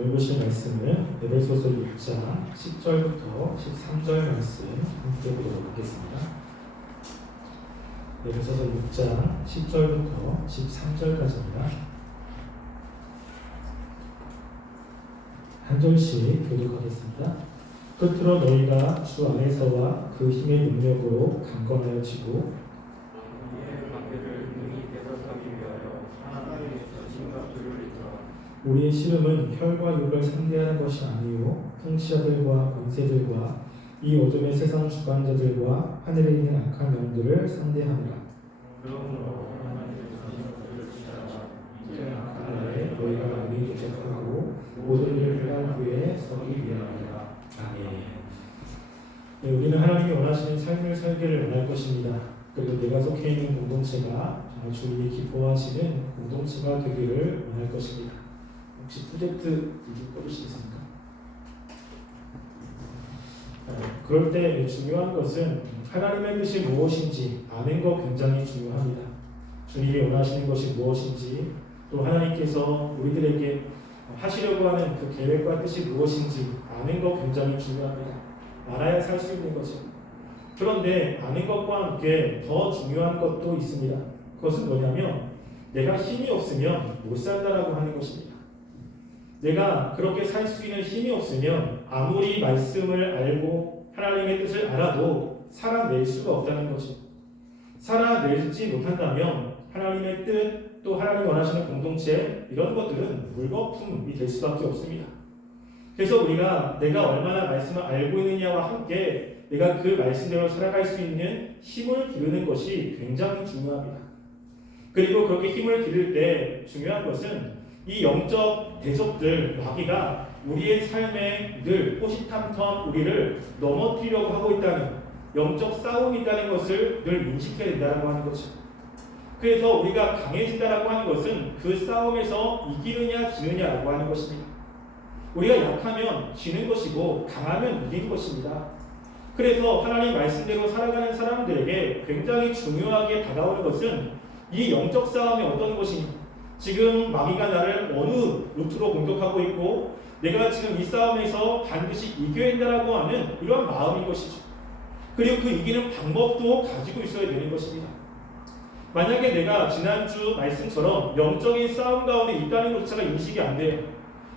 읽으실 말씀은 에베소서 6장 10절부터 13절 말씀 함께 보도록 하겠습니다. 에베소서 6장 10절부터 13절까지입니다. 한 절씩 교독하겠습니다. 끝으로 너희가 주 안에서와 그 힘의 능력으로 강건하여 지고 우리의 씨름은 혈과 육을 상대하는 것이 아니요 통치자들과 권세들과 이 어둠의 세상 주관자들과 하늘에 있는 악한 영들을 상대하느라. 너희가 능히 조직하고 모든 일을 행한 후에 서기 위함이라. 아멘. 네, 우리는 하나님이 원하시는 삶을 살기를 원할 것입니다. 그리고 내가 속해 있는 공동체가 정말 주님이 기뻐하시는 공동체가 되기를 원할 것입니다. 혹시 프로젝트 꽂으시겠습니까? 그럴 때 중요한 것은 하나님의 뜻이 무엇인지 아는 것 굉장히 중요합니다. 주님이 원하시는 것이 무엇인지 또 하나님께서 우리들에게 하시려고 하는 그 계획과 뜻이 무엇인지 아는 것 굉장히 중요합니다. 알아야 살 수 있는 거죠. 그런데 아는 것과 함께 더 중요한 것도 있습니다. 그것은 뭐냐면 내가 힘이 없으면 못 산다라고 하는 것입니다. 내가 그렇게 살 수 있는 힘이 없으면 아무리 말씀을 알고 하나님의 뜻을 알아도 살아낼 수가 없다는 거죠. 살아내지 못한다면 하나님의 뜻 또 하나님 원하시는 공동체 이런 것들은 물거품이 될 수밖에 없습니다. 그래서 우리가 내가 얼마나 말씀을 알고 있느냐와 함께 내가 그 말씀대로 살아갈 수 있는 힘을 기르는 것이 굉장히 중요합니다. 그리고 그렇게 힘을 기를 때 중요한 것은 이 영적 대적들 마귀가 우리의 삶에 늘 호시탐탐 우리를 넘어뜨리려고 하고 있다는 영적 싸움이 있다는 것을 늘 인식해야 된다고 하는 거죠. 그래서 우리가 강해진다라고 하는 것은 그 싸움에서 이기느냐 지느냐라고 하는 것입니다. 우리가 약하면 지는 것이고 강하면 이기는 것입니다. 그래서 하나님 말씀대로 살아가는 사람들에게 굉장히 중요하게 다가오는 것은 이 영적 싸움이 어떤 것이냐, 지금 마귀가 나를 어느 루트로 공격하고 있고 내가 지금 이 싸움에서 반드시 이겨야 한다라고 하는 이런 마음인 것이죠. 그리고 그 이기는 방법도 가지고 있어야 되는 것입니다. 만약에 내가 지난주 말씀처럼 영적인 싸움 가운데 있다는 것조차 인식이 안 돼요.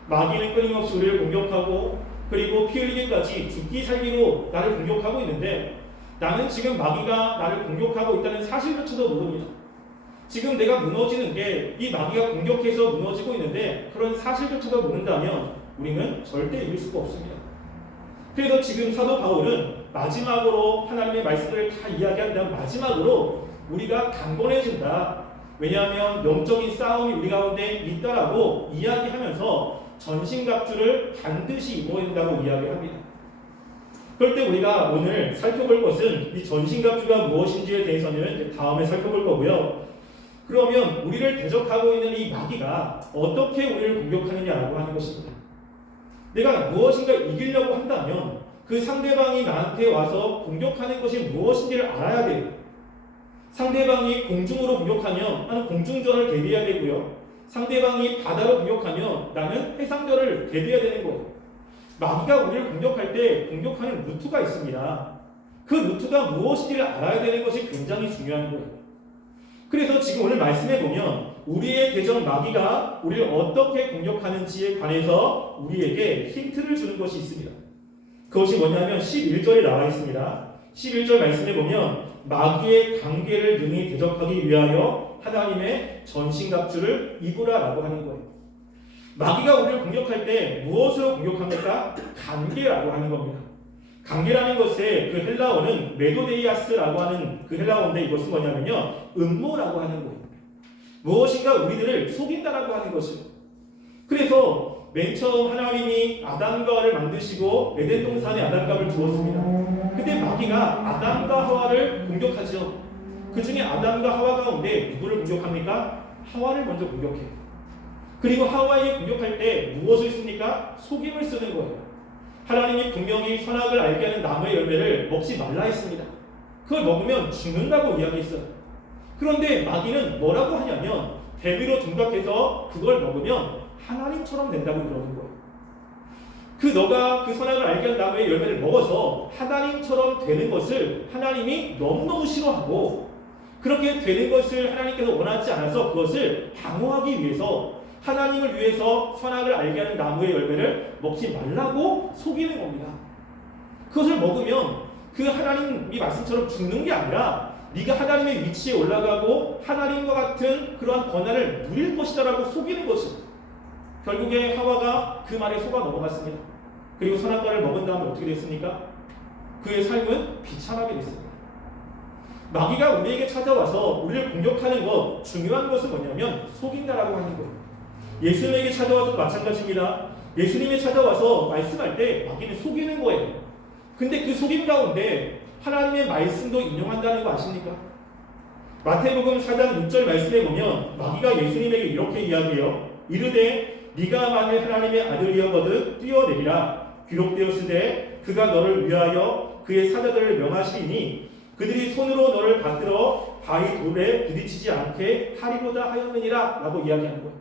마귀는 끊임없이 우리를 공격하고 그리고 피 흘리기까지 죽기 살기로 나를 공격하고 있는데 나는 지금 마귀가 나를 공격하고 있다는 사실조차도 모릅니다. 지금 내가 무너지는 게 이 마귀가 공격해서 무너지고 있는데 그런 사실조차도 모른다면 우리는 절대 이길 수가 없습니다. 그래서 지금 사도 바울은 마지막으로 하나님의 말씀을 다 이야기한 다음 마지막으로 우리가 강건해진다. 왜냐하면 영적인 싸움이 우리 가운데 있다라고 이야기하면서 전신갑주를 반드시 입어야 된다고 이야기합니다. 그럴 때 우리가 오늘 살펴볼 것은 이 전신갑주가 무엇인지에 대해서는 다음에 살펴볼 거고요. 그러면 우리를 대적하고 있는 이 마귀가 어떻게 우리를 공격하느냐라고 하는 것입니다. 내가 무엇인가 이기려고 한다면 그 상대방이 나한테 와서 공격하는 것이 무엇인지를 알아야 돼요. 상대방이 공중으로 공격하면 나는 공중전을 대비해야 되고요. 상대방이 바다로 공격하면 나는 해상전을 대비해야 되는 거예요. 마귀가 우리를 공격할 때 공격하는 루트가 있습니다. 그 루트가 무엇인지를 알아야 되는 것이 굉장히 중요한 거예요. 그래서 지금 오늘 말씀해 보면 우리의 대적 마귀가 우리를 어떻게 공격하는지에 관해서 우리에게 힌트를 주는 것이 있습니다. 그것이 뭐냐면 11절에 나와 있습니다. 11절 말씀해 보면 마귀의 관계를 능히 대적하기 위하여 하나님의 전신갑주를 입으라라고 하는 거예요. 마귀가 우리를 공격할 때 무엇으로 공격합니까? 관계라고 하는 겁니다. 관계라는 것의 그 헬라어는 메도데이아스라고 하는 그 헬라어인데 이것은 뭐냐면요, 음모라고 하는 거예요. 무엇인가 우리들을 속인다라고 하는 것이죠. 그래서 맨 처음 하나님이 아담과 하와를 만드시고 에덴 동산에 아담과 하와를 두었습니다. 그때 마귀가 아담과 하와를 공격하죠. 그 중에 아담과 하와 가운데 누구를 공격합니까? 하와를 먼저 공격해요. 그리고 하와에게 공격할 때 무엇을 씁니까? 속임을 쓰는 거예요. 하나님이 분명히 선악을 알게 하는 나무의 열매를 먹지 말라 했습니다. 그걸 먹으면 죽는다고 이야기했어요. 그런데 마귀는 뭐라고 하냐면 대비로 둔갑해서 그걸 먹으면 하나님처럼 된다고 그러는 거예요. 너가 그 선악을 알게 한 나무의 열매를 먹어서 하나님처럼 되는 것을 하나님이 너무너무 싫어하고 그렇게 되는 것을 하나님께서 원하지 않아서 그것을 방어하기 위해서 하나님을 위해서 선악을 알게 하는 나무의 열매를 먹지 말라고 속이는 겁니다. 그것을 먹으면 그 하나님이 말씀처럼 죽는 게 아니라 네가 하나님의 위치에 올라가고 하나님과 같은 그러한 권한을 누릴 것이다라고 속이는 거죠. 결국에 하와가 그 말에 속아 넘어갔습니다. 그리고 선악과를 먹은 다음에 어떻게 됐습니까? 그의 삶은 비참하게 됐습니다. 마귀가 우리에게 찾아와서 우리를 공격하는 것, 중요한 것은 뭐냐면 속인다라고 하는 거예요. 예수님에게 찾아와서 마찬가지입니다. 예수님에 찾아와서 말씀할 때 마귀는 속이는 거예요. 근데 그 속임 가운데 하나님의 말씀도 인용한다는 거 아십니까? 마태복음 4장 6절 말씀에 보면 마귀가 예수님에게 이렇게 이야기해요. 이르되 네가 만일 하나님의 아들이었거든 뛰어내리라. 기록되었으되 그가 너를 위하여 그의 사자들을 명하시리니 그들이 손으로 너를 받들어 바위 돌에 부딪히지 않게 하리로다 하였느니라 라고 이야기하는 거예요.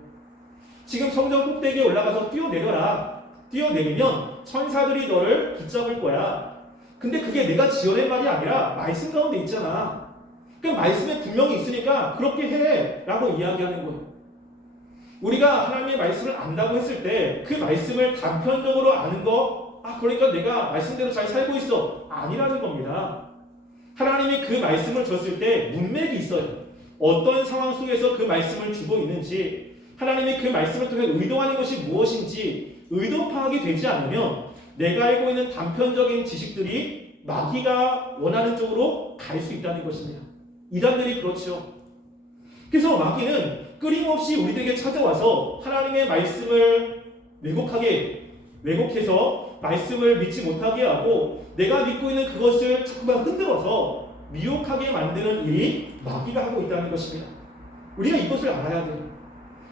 지금 성전 꼭대기에 올라가서 뛰어내려라. 뛰어내리면 천사들이 너를 붙잡을 거야. 근데 그게 내가 지어낸 말이 아니라 말씀 가운데 있잖아. 그러니까 말씀에 분명히 있으니까 그렇게 해 라고 이야기하는 거예요. 우리가 하나님의 말씀을 안다고 했을 때 그 말씀을 단편적으로 아는 거, 그러니까 내가 말씀대로 잘 살고 있어, 아니라는 겁니다. 하나님이 그 말씀을 줬을 때 문맥이 있어요. 어떤 상황 속에서 그 말씀을 주고 있는지, 하나님이 그 말씀을 통해 의도하는 것이 무엇인지 의도 파악이 되지 않으면 내가 알고 있는 단편적인 지식들이 마귀가 원하는 쪽으로 갈 수 있다는 것입니다. 이단들이 그렇죠. 그래서 마귀는 끊임없이 우리들에게 찾아와서 하나님의 말씀을 왜곡해서 말씀을 믿지 못하게 하고 내가 믿고 있는 그것을 자꾸만 흔들어서 미혹하게 만드는 일이 마귀가 하고 있다는 것입니다. 우리가 이것을 알아야 돼요.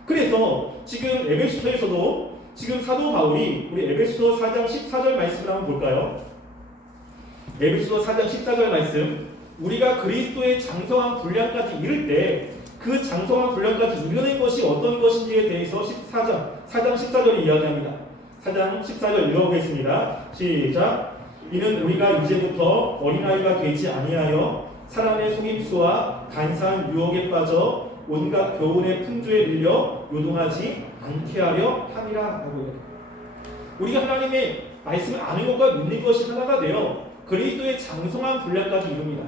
그래서 지금 에베소서에서도 지금 사도 바울이 우리 에베소서 4장 14절 말씀을 한번 볼까요? 에베소서 4장 14절 말씀, 우리가 그리스도의 장성한 분량까지 이를 때 그 장성한 분량까지 이르는 것이 어떤 것인지에 대해서 4장 14절이 이야기합니다. 4장 14절 읽어보겠습니다. 시작. 이는 우리가 이제부터 어린아이가 되지 아니하여 사람의 속임수와 간사한 유혹에 빠져 온갖 교훈의 풍조에 밀려 요동하지 않게 하려 함이라 하고요. 우리가 하나님의 말씀을 아는 것과 믿는 것이 하나가 되어 그리스도의 장성한 분량까지 이룹니다.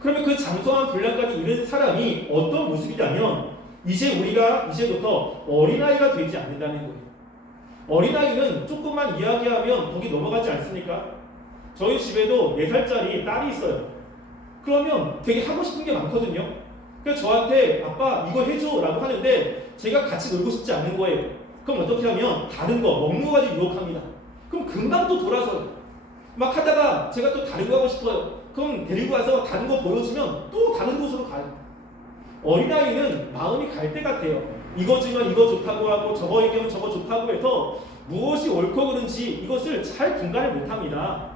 그러면 그 장성한 분량까지 이른 사람이 어떤 모습이냐면 이제 우리가 이제부터 어린아이가 되지 않는다는 거예요. 어린아이는 조금만 이야기하면 거기 넘어가지 않습니까? 저희 집에도 4살짜리 딸이 있어요. 그러면 되게 하고 싶은 게 많거든요. 그래서 저한테 아빠 이거 해줘 라고 하는데 제가 같이 놀고 싶지 않은 거예요. 그럼 어떻게 하면 다른 거 먹는 거 가지고 유혹합니다. 그럼 금방 또 돌아서요. 막 하다가 제가 또 다른 거 하고 싶어요. 그럼 데리고 와서 다른 거 보여주면 또 다른 곳으로 가요. 어린아이는 마음이 갈 때 같아요. 이거 주면 이거 좋다고 하고 저거 얘기하면 저거 좋다고 해서 무엇이 옳고 그른지 이것을 잘 분간을 못합니다.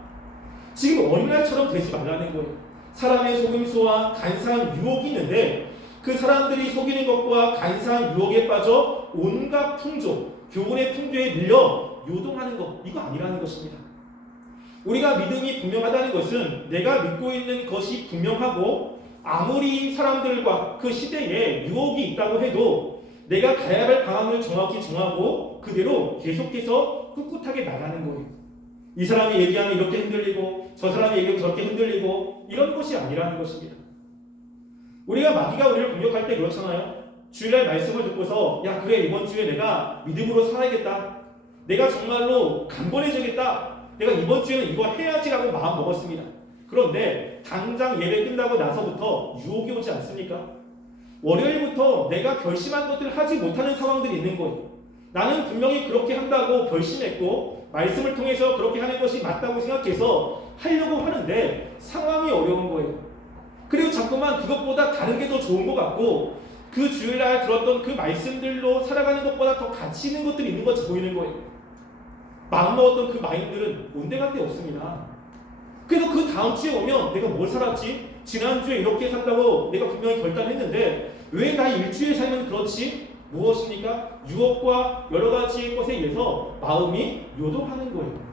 지금 어린아이처럼 되지 말라는 거예요. 사람의 속임수와 간사한 유혹이 있는데 그 사람들이 속이는 것과 간사한 유혹에 빠져 온갖 풍조, 교훈의 풍조에 밀려 요동하는 것, 이거 아니라는 것입니다. 우리가 믿음이 분명하다는 것은 내가 믿고 있는 것이 분명하고 아무리 사람들과 그 시대에 유혹이 있다고 해도 내가 가야 할 방향을 정확히 정하고 그대로 계속해서 꿋꿋하게 나가는 거예요. 이 사람이 얘기하면 이렇게 흔들리고 저 사람이 얘기하면 저렇게 흔들리고 이런 것이 아니라는 것입니다. 우리가 마귀가 우리를 공격할 때 그렇잖아요. 주일날 말씀을 듣고서 야 그래 이번 주에 내가 믿음으로 살아야겠다. 내가 정말로 강건해지겠다. 내가 이번 주에는 이거 해야지라고 마음 먹었습니다. 그런데 당장 예배 끝나고 나서부터 유혹이 오지 않습니까? 월요일부터 내가 결심한 것들을 하지 못하는 상황들이 있는 거예요. 나는 분명히 그렇게 한다고 결심했고 말씀을 통해서 그렇게 하는 것이 맞다고 생각해서 하려고 하는데 상황이 어려운 거예요. 그리고 자꾸만 그것보다 다른 게 더 좋은 것 같고 그 주일날 들었던 그 말씀들로 살아가는 것보다 더 가치 있는 것들이 있는 것처럼 보이는 거예요. 마음먹었던 그 마인드는 온데간데 없습니다. 그래서 그 다음 주에 오면 내가 뭘 살았지? 지난주에 이렇게 산다고 내가 분명히 결단했는데 왜 나 일주일 살면 그렇지? 무엇입니까? 유혹과 여러 가지 것에 의해서 마음이 요동하는 거예요.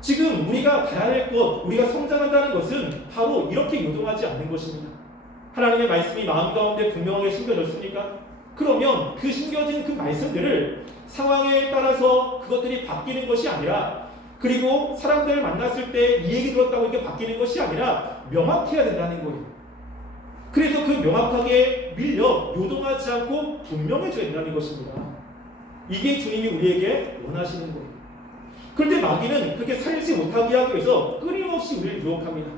지금 우리가 가야 할 것, 우리가 성장한다는 것은 바로 이렇게 요동하지 않는 것입니다. 하나님의 말씀이 마음 가운데 분명하게 심겨졌습니까? 그러면 그 심겨진 그 말씀들을 상황에 따라서 그것들이 바뀌는 것이 아니라, 그리고 사람들을 만났을 때 이 얘기 들었다고 이렇게 바뀌는 것이 아니라 명확해야 된다는 거예요. 그래서 그 명확하게 밀려 요동하지 않고 분명해져야 된다는 것입니다. 이게 주님이 우리에게 원하시는 거예요. 그런데 마귀는 그렇게 살지 못하게 하기 위해서 끊임없이 우리를 유혹합니다.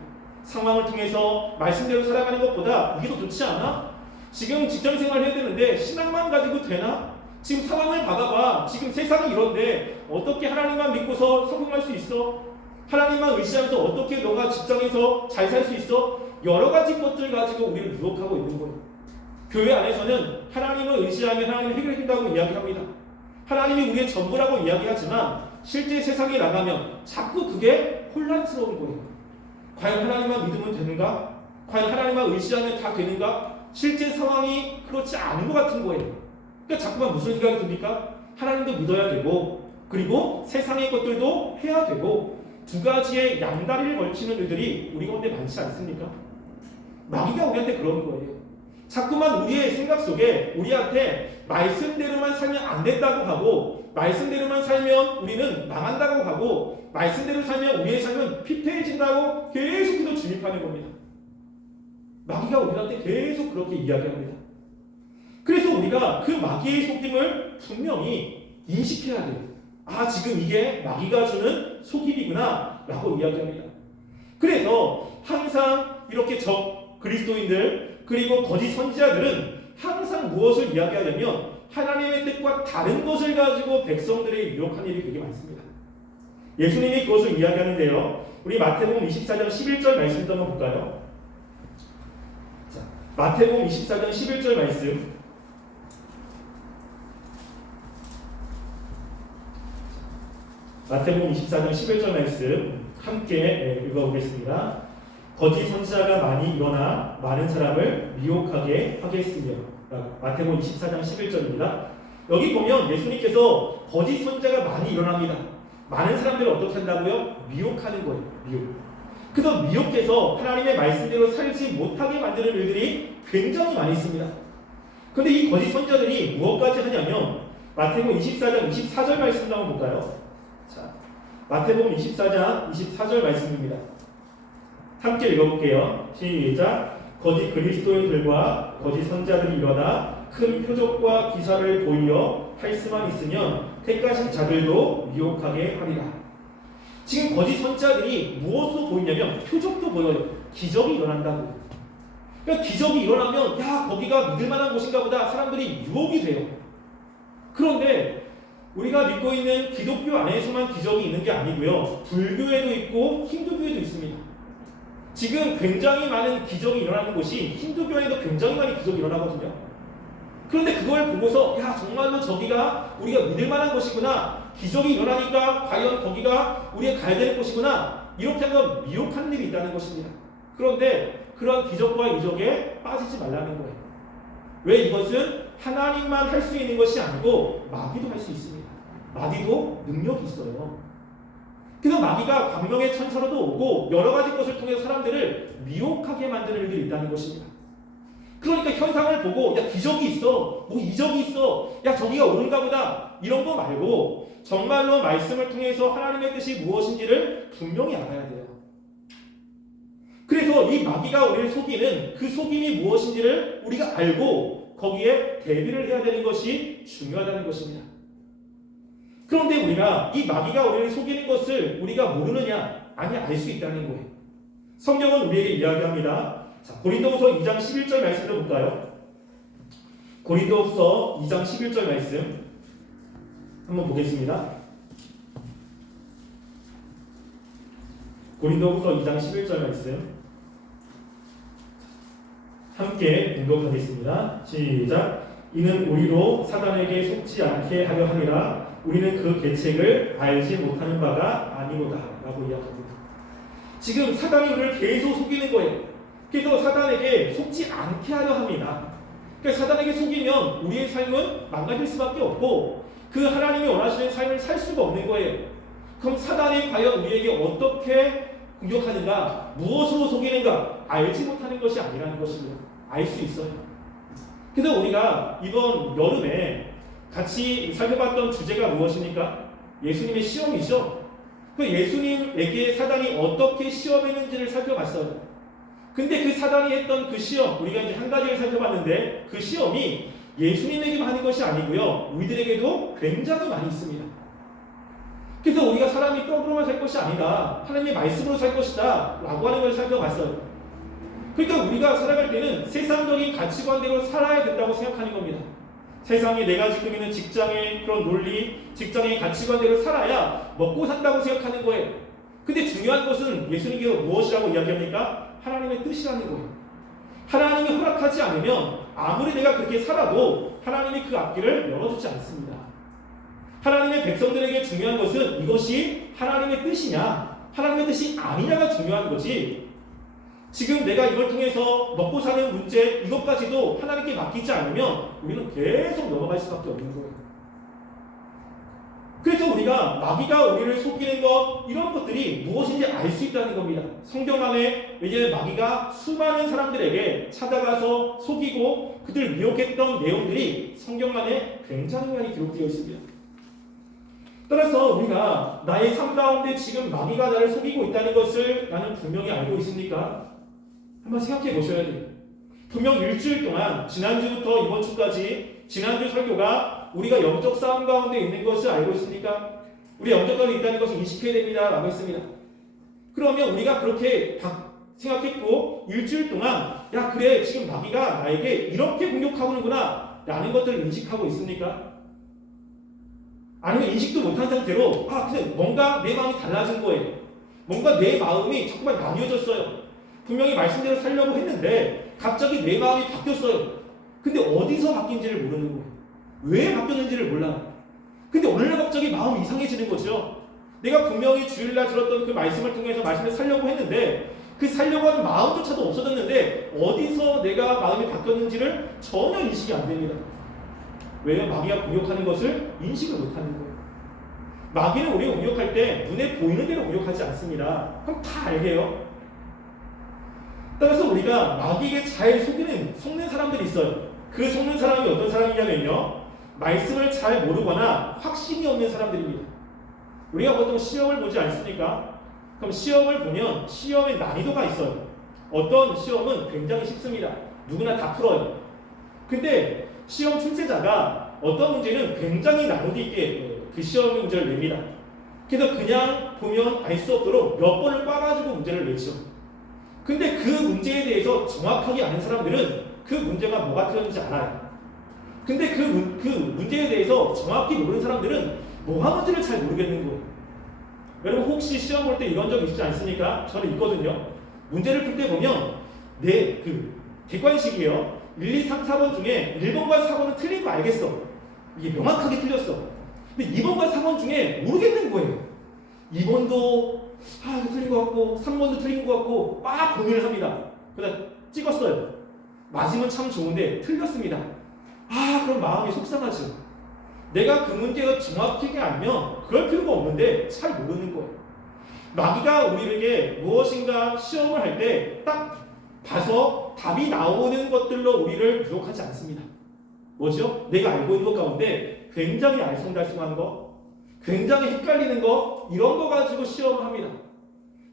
상황을 통해서 말씀대로 살아가는 것보다 이게 더 좋지 않아? 지금 직장생활 해야 되는데 신앙만 가지고 되나? 지금 상황을 봐봐. 지금 세상이 이런데 어떻게 하나님만 믿고서 성공할 수 있어? 하나님만 의지하면서 어떻게 너가 직장에서 잘 살 수 있어? 여러 가지 것들 가지고 우리를 유혹하고 있는 거예요. 교회 안에서는 하나님을 의지하면 하나님이 해결해 준다고 이야기합니다. 하나님이 우리의 전부라고 이야기하지만 실제 세상에 나가면 자꾸 그게 혼란스러운 거예요. 과연 하나님만 믿으면 되는가? 과연 하나님만 의지하면 다 되는가? 실제 상황이 그렇지 않은 것 같은 거예요. 그러니까 자꾸만 무슨 생각이 듭니까? 하나님도 믿어야 되고, 그리고 세상의 것들도 해야 되고, 두 가지의 양다리를 걸치는 일들이 우리 가운데 많지 않습니까? 마귀가 우리한테 그러는 거예요. 자꾸만 우리의 생각 속에 우리한테 말씀대로만 살면 안 된다고 하고, 말씀대로만 살면 우리는 망한다고 하고, 말씀대로 살면 우리의 삶은 피폐해진다고 계속해서 진입하는 겁니다. 마귀가 우리한테 계속 그렇게 이야기합니다. 그래서 우리가 그 마귀의 속임을 분명히 인식해야 돼요. 아, 지금 이게 마귀가 주는 속임이구나 라고 이야기합니다. 그래서 항상 이렇게 적 그리스도인들, 그리고 거짓 선지자들은 항상 무엇을 이야기하냐면 하나님의 뜻과 다른 것을 가지고 백성들의 유혹한 일이 되게 많습니다. 예수님이 그것을 이야기하는데요. 우리 마태복음 24장 11절 말씀도 한번 볼까요? 자, 마태복음 24장 11절 말씀. 마태복음 24장 11절 말씀 함께 읽어보겠습니다. 거짓 선지자가 많이 일어나 많은 사람을 미혹하게 하겠으며, 마태복음 24장 11절입니다. 여기 보면 예수님께서 거짓 선지자가 많이 일어납니다. 많은 사람들을 어떻게 한다고요? 미혹하는 거예요. 미혹. 그래서 미혹해서 하나님의 말씀대로 살지 못하게 만드는 일들이 굉장히 많이 있습니다. 그런데 이 거짓 선지자들이 무엇까지 하냐면 마태복음 24장 24절 말씀 한번 볼까요? 자, 마태복음 24장 24절 말씀입니다. 함께 읽어볼게요. 시작. 거짓 그리스도인들과 거짓 선지자들이 일어나 큰 표적과 기사를 보이어 할 수만 있으면 택하신 자들도 미혹하게 하리라. 지금 거짓 선지자들이 무엇으로 보이냐면 표적도 보여요. 기적이 일어난다고. 그러니까 기적이 일어나면 야, 거기가 믿을 만한 곳인가 보다 사람들이 유혹이 돼요. 그런데 우리가 믿고 있는 기독교 안에서만 기적이 있는 게 아니고요. 불교에도 있고 힌두교에도 있습니다. 지금 굉장히 많은 기적이 일어나는 곳이 힌두교에도 굉장히 많이 기적이 일어나거든요. 그런데 그걸 보고서 야, 정말로 저기가 우리가 믿을 만한 곳이구나, 기적이 일어나니까 과연 거기가 우리가 가야 되는 곳이구나, 이렇게 하면 미혹하는 일이 있다는 것입니다. 그런데 그런 기적과 이적에 빠지지 말라는 거예요. 왜? 이것은 하나님만 할 수 있는 것이 아니고 마귀도 할 수 있습니다. 마귀도 능력이 있어요. 그래서 마귀가 광명의 천사로도 오고 여러 가지 것을 통해서 사람들을 미혹하게 만드는 일들이 있다는 것입니다. 그러니까 현상을 보고 야, 기적이 있어, 뭐 이적이 있어, 야, 저기가 옳은가 보다, 이런 거 말고 정말로 말씀을 통해서 하나님의 뜻이 무엇인지를 분명히 알아야 돼요. 그래서 이 마귀가 우리를 속이는 그 속임이 무엇인지를 우리가 알고 거기에 대비를 해야 되는 것이 중요하다는 것입니다. 그런데 우리가 이 마귀가 우리를 속이는 것을 우리가 모르느냐? 아니, 알 수 있다는 거예요. 성경은 우리에게 이야기합니다. 자, 고린도후서 2장 11절 말씀을 볼까요? 고린도후서 2장 11절 말씀 한번 보겠습니다. 고린도후서 2장 11절 말씀 함께 공독하겠습니다. 시작. 이는 우리로 사단에게 속지 않게 하려 하니라. 우리는 그 계책을 알지 못하는 바가 아니로다 라고 이야기합니다. 지금 사단이 우리를 계속 속이는 거예요. 그래서 사단에게 속지 않게 하려 합니다. 그러니까 사단에게 속이면 우리의 삶은 망가질 수밖에 없고 그 하나님이 원하시는 삶을 살 수가 없는 거예요. 그럼 사단이 과연 우리에게 어떻게 공격하는가, 무엇으로 속이는가 알지 못하는 것이 아니라는 것이고 알 수 있어요. 그래서 우리가 이번 여름에 같이 살펴봤던 주제가 무엇입니까? 예수님의 시험이죠. 그 예수님에게 사단이 어떻게 시험했는지를 살펴봤어요. 근데 그 사단이 했던 그 시험, 우리가 이제 한 가지를 살펴봤는데 그 시험이 예수님에게만 하는 것이 아니고요, 우리들에게도 굉장히 많이 있습니다. 그래서 우리가 사람이 떡으로만 살 것이 아니다, 하나님의 말씀으로 살 것이다 라고 하는 걸 살펴봤어요. 그러니까 우리가 살아갈 때는 세상적인 가치관대로 살아야 된다고 생각하는 겁니다. 세상에 내가 지금 있는 직장의 그런 논리, 직장의 가치관대로 살아야 먹고 산다고 생각하는 거예요. 근데 중요한 것은 예수님께서 무엇이라고 이야기합니까? 하나님의 뜻이라는 거예요. 하나님이 허락하지 않으면 아무리 내가 그렇게 살아도 하나님이 그 앞길을 열어주지 않습니다. 하나님의 백성들에게 중요한 것은 이것이 하나님의 뜻이냐, 하나님의 뜻이 아니냐가 중요한 거지, 지금 내가 이걸 통해서 먹고 사는 문제 이것까지도 하나님께 맡기지 않으면 우리는 계속 넘어갈 수밖에 없는 거예요. 그래서 우리가 마귀가 우리를 속이는 것, 이런 것들이 무엇인지 알 수 있다는 겁니다. 성경 안에 왜냐하면 마귀가 수많은 사람들에게 찾아가서 속이고 그들 미혹했던 내용들이 성경 안에 굉장히 많이 기록되어 있습니다. 따라서 우리가 나의 삶 가운데 지금 마귀가 나를 속이고 있다는 것을 나는 분명히 알고 있습니까? 한번 생각해 보셔야 돼요. 분명 일주일 동안, 지난주부터 이번 주까지 지난주 설교가 우리가 영적 싸움 가운데 있는 것을 알고 있습니까? 우리 영적 가운데 있다는 것을 인식해야 됩니다 라고 했습니다. 그러면 우리가 그렇게 생각했고 일주일 동안 야 그래 지금 마귀가 나에게 이렇게 공격하고는구나 라는 것들을 인식하고 있습니까? 아니면 인식도 못한 상태로 그냥 뭔가 내 마음이 달라진 거예요. 뭔가 내 마음이 자꾸만 나뉘어졌어요. 분명히 말씀대로 살려고 했는데 갑자기 내 마음이 바뀌었어요. 근데 어디서 바뀐지를 모르는 거예요. 왜 바뀌었는지를 몰라요. 근데 오늘날 갑자기 마음이 이상해지는 거죠. 내가 분명히 주일날 들었던 그 말씀을 통해서 말씀을 살려고 했는데 그 살려고 하는 마음조차도 없어졌는데 어디서 내가 마음이 바뀌었는지를 전혀 인식이 안 됩니다. 왜요? 마귀가 공격하는 것을 인식을 못하는 거예요. 마귀는 우리가 공격할 때 눈에 보이는 대로 공격하지 않습니다. 그럼 다 알게요. 따라서 우리가 마귀에게 잘 속는 사람들이 있어요. 그 속는 사람이 어떤 사람이냐면요, 말씀을 잘 모르거나 확신이 없는 사람들입니다. 우리가 보통 시험을 보지 않습니까? 그럼 시험을 보면 시험의 난이도가 있어요. 어떤 시험은 굉장히 쉽습니다. 누구나 다 풀어요. 근데 시험 출제자가 어떤 문제는 굉장히 난이도 있게 그 시험 문제를 냅니다. 그래서 그냥 보면 알 수 없도록 몇 번을 꽈가지고 문제를 내죠. 근데 그 문제에 대해서 정확하게 아는 사람들은 그 문제가 뭐가 틀렸는지 알아요. 근데 그 문제에 대해서 정확히 모르는 사람들은 뭐가 문제를 잘 모르겠는 거예요. 여러분 혹시 시험 볼 때 이런 적 있지 않습니까? 저는 있거든요. 문제를 풀 때 보면 객관식이에요. 1, 2, 3, 4번 중에 1번과 4번은 틀린 거 알겠어. 이게 명확하게 틀렸어. 근데 2번과 4번 중에 모르겠는 거예요. 2번도 이거 틀린 것 같고 3번도 틀린 것 같고 막 고민을 합니다. 그러다 찍었어요. 맞으면 참 좋은데 틀렸습니다. 그럼 마음이 속상하지. 내가 그 문제가 정확하게 알면 그럴 필요가 없는데 잘 모르는 거예요. 마귀가 우리에게 무엇인가 시험을 할 때 딱 봐서 답이 나오는 것들로 우리를 유혹하지 않습니다. 뭐죠? 내가 알고 있는 것 가운데 굉장히 알쏭달쏭한 거, 굉장히 헷갈리는 거, 이런 거 가지고 시험을 합니다.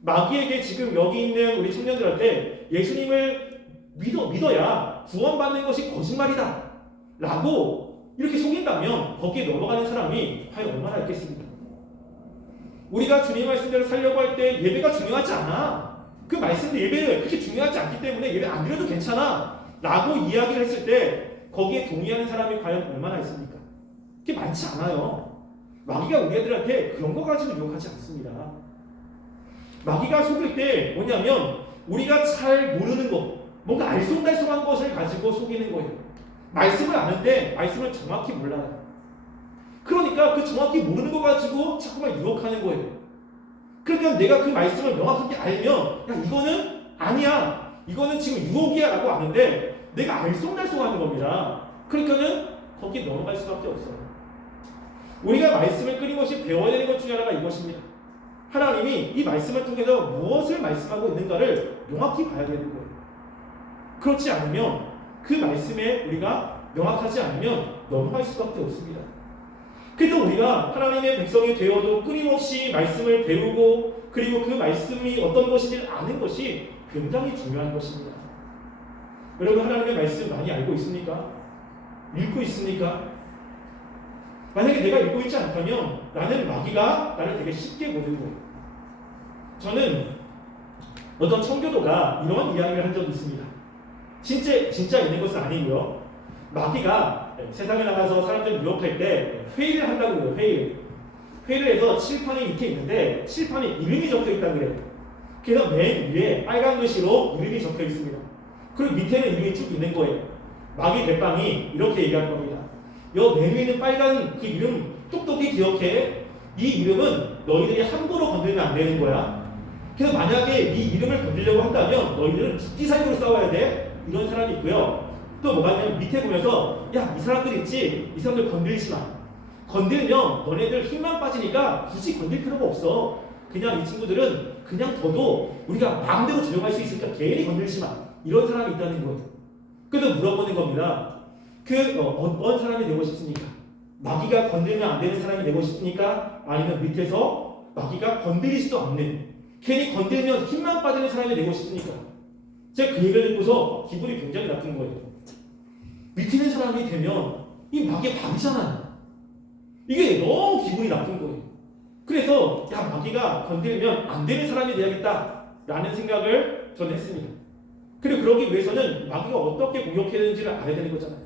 마귀에게 지금 여기 있는 우리 청년들한테 예수님을 믿어야 구원받는 것이 거짓말이다 라고 이렇게 속인다면 거기에 넘어가는 사람이 과연 얼마나 있겠습니까? 우리가 주님 말씀대로 살려고 할 때 예배가 중요하지 않아. 그 말씀도 예배가 그렇게 중요하지 않기 때문에 예배 안 드려도 괜찮아 라고 이야기를 했을 때 거기에 동의하는 사람이 과연 얼마나 있습니까? 그게 많지 않아요. 마귀가 우리 애들한테 그런 거 가지고 유혹하지 않습니다. 마귀가 속일 때 뭐냐면 우리가 잘 모르는 것, 뭔가 알쏭달쏭한 것을 가지고 속이는 거예요. 말씀을 아는데 말씀을 정확히 몰라요. 그러니까 그 정확히 모르는 거 가지고 자꾸만 유혹하는 거예요. 그러니까 내가 그 말씀을 명확하게 알면 이거는 아니야, 이거는 지금 유혹이야 라고 아는데 내가 알쏭달쏭하는 겁니다. 그러니까는 거기 넘어갈 수밖에 없어요. 우리가 말씀을 끊임없이 배워야 되는 것 중에 하나가 이것입니다. 하나님이 이 말씀을 통해서 무엇을 말씀하고 있는가를 명확히 봐야 되는 거예요. 그렇지 않으면 그 말씀에 우리가 명확하지 않으면 넘어갈 수밖에 없습니다. 그래서 우리가 하나님의 백성이 되어도 끊임없이 말씀을 배우고 그리고 그 말씀이 어떤 것인지를 아는 것이 굉장히 중요한 것입니다. 여러분 하나님의 말씀 많이 알고 있습니까? 읽고 있습니까? 만약에 내가 읽고 있지 않다면 나는 마귀가 나를 되게 쉽게 보는 거예요. 저는 어떤 청교도가 이런 이야기를 한 적이 있습니다. 진짜 있는 것은 아니고요. 마귀가 세상에 나가서 사람들 유혹할 때 회의를 한다고 해요. 회의를 해서 칠판이 이렇게 있는데 칠판에 이름이 적혀 있다고 그래요. 그래서 맨 위에 빨간 글씨로 이름이 적혀 있습니다. 그리고 밑에는 이름이 쭉 있는 거예요. 마귀 대빵이 이렇게 얘기하는 겁니다. 여 맨 위에 있는 빨간 그 이름 똑똑히 기억해. 이 이름은 너희들이 함부로 건드리면 안 되는 거야. 그래서 만약에 이 이름을 건드리려고 한다면 너희들은 죽기 살기로 싸워야 돼. 이런 사람이 있고요. 또 뭐가 있냐면 밑에 보면서 야, 이 사람들 있지? 이 사람들 건드리지 마. 건들면 너네들 힘만 빠지니까 굳이 건들 필요가 없어. 그냥 이 친구들은 그냥 둬도 우리가 마음대로 조용할 수 있으니까 괜히 건들지 마. 이런 사람이 있다는 거예요. 그래서 물어보는 겁니다. 어떤 사람이 되고 싶습니까? 마귀가 건들면 안 되는 사람이 되고 싶습니까? 아니면 밑에서 마귀가 건드리지도 않는, 괜히 건들면 힘만 빠지는 사람이 되고 싶습니까? 제가 그 얘기를 듣고서 기분이 굉장히 나쁜 거예요. 밑에 있는 사람이 되면 이 마귀의 밥이잖아요. 이게 너무 기분이 나쁜 거예요. 그래서 야, 마귀가 건들면 안 되는 사람이 돼야겠다라는 생각을 저는 했습니다. 그리고 그러기 위해서는 마귀가 어떻게 공격해야 되는지를 알아야 되는 거잖아요.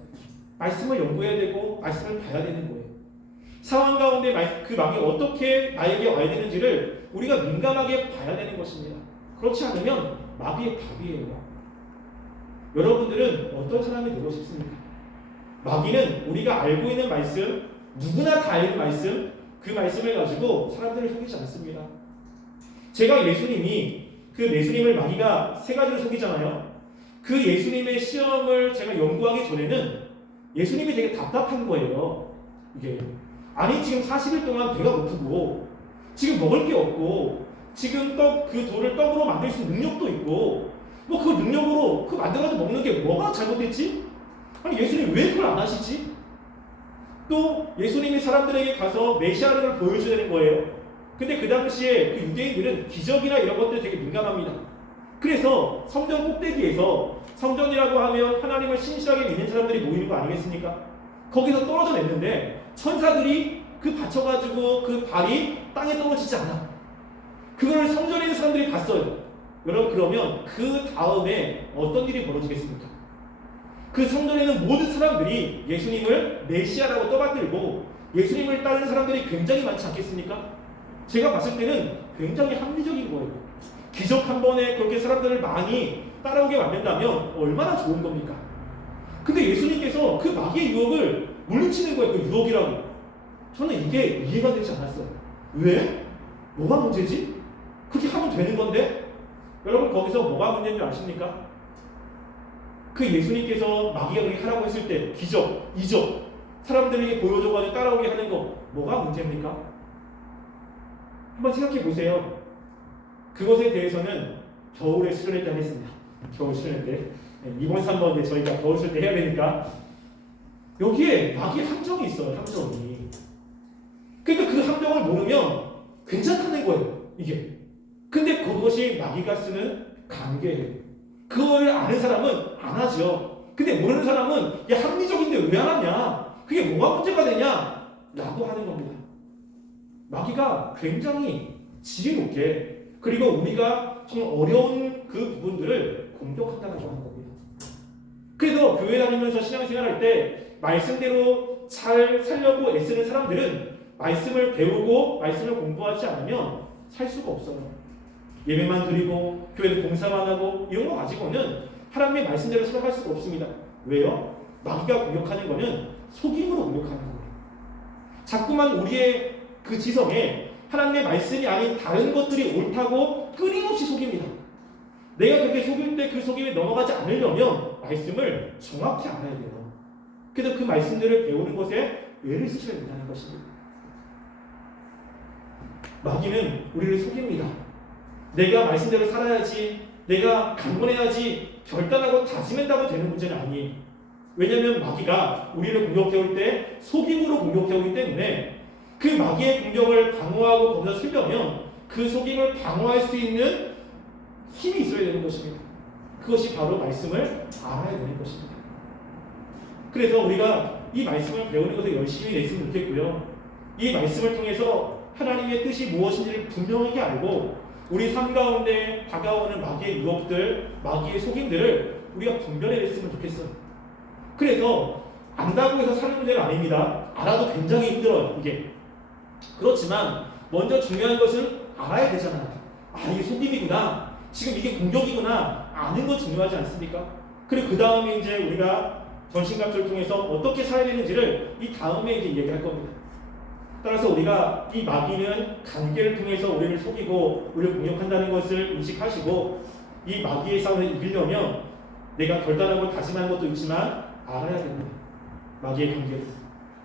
말씀을 연구해야 되고 말씀을 봐야 되는 거예요. 상황 가운데 그 마귀가 어떻게 나에게 와야 되는지를 우리가 민감하게 봐야 되는 것입니다. 그렇지 않으면 마귀의 밥이에요. 여러분들은 어떤 사람이 되고 싶습니까? 마귀는 우리가 알고 있는 말씀, 누구나 다 아는 말씀, 그 말씀을 가지고 사람들을 속이지 않습니다. 제가 예수님을 마귀가 세 가지로 속이잖아요. 그 예수님의 시험을 제가 연구하기 전에는 예수님이 되게 답답한 거예요. 이게 아니 지금 40일 동안 배가 고프고 지금 먹을 게 없고 지금 그 돌을 떡으로 만들 수 있는 능력도 있고 뭐 그 능력으로 그 만들어서 먹는 게 뭐가 잘못됐지? 아니 예수님 왜 그걸 안 하시지? 또 예수님이 사람들에게 가서 메시아를 걸 보여줘야 되는 거예요. 근데 그 당시에 그 유대인들은 기적이나 이런 것들 되게 민감합니다. 그래서 성전 꼭대기에서 성전이라고 하면 하나님을 신실하게 믿는 사람들이 모이는 거 아니겠습니까? 거기서 떨어져 냈는데 천사들이 그 받쳐가지고 그 발이 땅에 떨어지지 않아. 그걸 성전에 있는 사람들이 봤어요. 여러분 그러면 그 다음에 어떤 일이 벌어지겠습니까? 그 성전에 있는 모든 사람들이 예수님을 메시아라고 떠받들고 예수님을 따르는 사람들이 굉장히 많지 않겠습니까? 제가 봤을 때는 굉장히 합리적인 거예요. 기적 한 번에 그렇게 사람들을 많이 따라오게 만든다면 얼마나 좋은 겁니까? 근데 예수님께서 그 마귀의 유혹을 물리치는 거예요. 그 유혹이라고. 저는 이게 이해가 되지 않았어요. 왜? 뭐가 문제지? 그렇게 하면 되는 건데? 여러분 거기서 뭐가 문제인 줄 아십니까? 그 예수님께서 마귀가 그렇게 하라고 했을 때 기적, 이적 사람들에게 보여줘가지고 따라오게 하는 거 뭐가 문제입니까? 한번 생각해 보세요. 그것에 대해서는 겨울에 수련회 때 하겠습니다. 겨울 수련회 때. 이번 3번에 저희가 겨울 수련회 때 해야 되니까 여기에 마귀의 함정이 있어요. 함정이. 그러니까 그 함정을 모르면 괜찮다는 거예요. 이게. 근데 그것이 마귀가 쓰는 관계예요. 그걸 아는 사람은 안 하죠. 근데 모르는 사람은 야 합리적인데 왜 안 하냐? 그게 뭐가 문제가 되냐? 라고 하는 겁니다. 마귀가 굉장히 지혜롭게 그리고 우리가 정말 어려운 그 부분들을 공격한다고 하는 겁니다. 그래서 교회 다니면서 신앙생활할 때 말씀대로 잘 살려고 애쓰는 사람들은 말씀을 배우고 말씀을 공부하지 않으면 살 수가 없어요. 예배만 드리고 교회에 봉사만 하고 이런 거 가지고는 하나님의 말씀대로 살아갈 수가 없습니다. 왜요? 마귀가 공격하는 거는 속임으로 공격하는 거예요. 자꾸만 우리의 그 지성에 하나님의 말씀이 아닌 다른 것들이 옳다고 끊임없이 속입니다. 내가 그렇게 속일 때 그 속임에 넘어가지 않으려면 말씀을 정확히 알아야 돼요. 그래서 그 말씀들을 배우는 것에 애를 쓰셔야 된다는 것입니다. 마귀는 우리를 속입니다. 내가 말씀대로 살아야지, 내가 강건해야지 결단하고 다짐한다고 되는 문제는 아니에요. 왜냐하면 마귀가 우리를 공격해올 때 속임으로 공격해오기 때문에 그 마귀의 공격을 방어하고 거기서 쓰려면 그 속임을 방어할 수 있는 힘이 있어야 되는 것입니다. 그것이 바로 말씀을 알아야 되는 것입니다. 그래서 우리가 이 말씀을 배우는 것에 열심히 냈으면 좋겠고요. 이 말씀을 통해서 하나님의 뜻이 무엇인지를 분명하게 알고 우리 삶 가운데 다가오는 마귀의 유혹들, 마귀의 속임들을 우리가 분별해냈으면 좋겠어요. 그래서 안다고 해서 사는 문제는 아닙니다. 알아도 굉장히 힘들어요, 이게. 그렇지만 먼저 중요한 것은 알아야 되잖아요. 아, 이게 속임이구나. 지금 이게 공격이구나. 아는 건 중요하지 않습니까? 그리고 그 다음에 이제 우리가 전신갑주를 통해서 어떻게 살아야 되는지를 이 다음에 이제 얘기할 겁니다. 따라서 우리가 이 마귀는 관계를 통해서 우리를 속이고 우리를 공격한다는 것을 인식하시고 이 마귀의 싸움을 이기려면 내가 결단하고 다짐하는 것도 있지만 알아야 됩니다. 마귀의 관계를.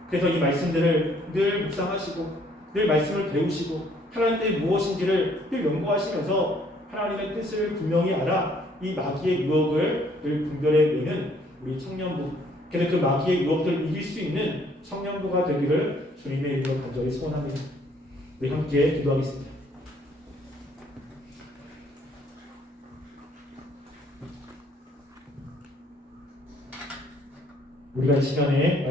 그래서 이 말씀들을 늘 묵상하시고 늘 말씀을 배우시고 하나님의 뜻이 무엇인지를 늘 연구하시면서 하나님의 뜻을 분명히 알아 이 마귀의 유혹을 늘 분별해내는 우리 청년부, 그래서 그 마귀의 유혹들을 이길 수 있는 청년부가 되기를 주님의 이름으로 간절히 소원합니다. 우리 함께 기도하겠습니다. 우리가 이 시간에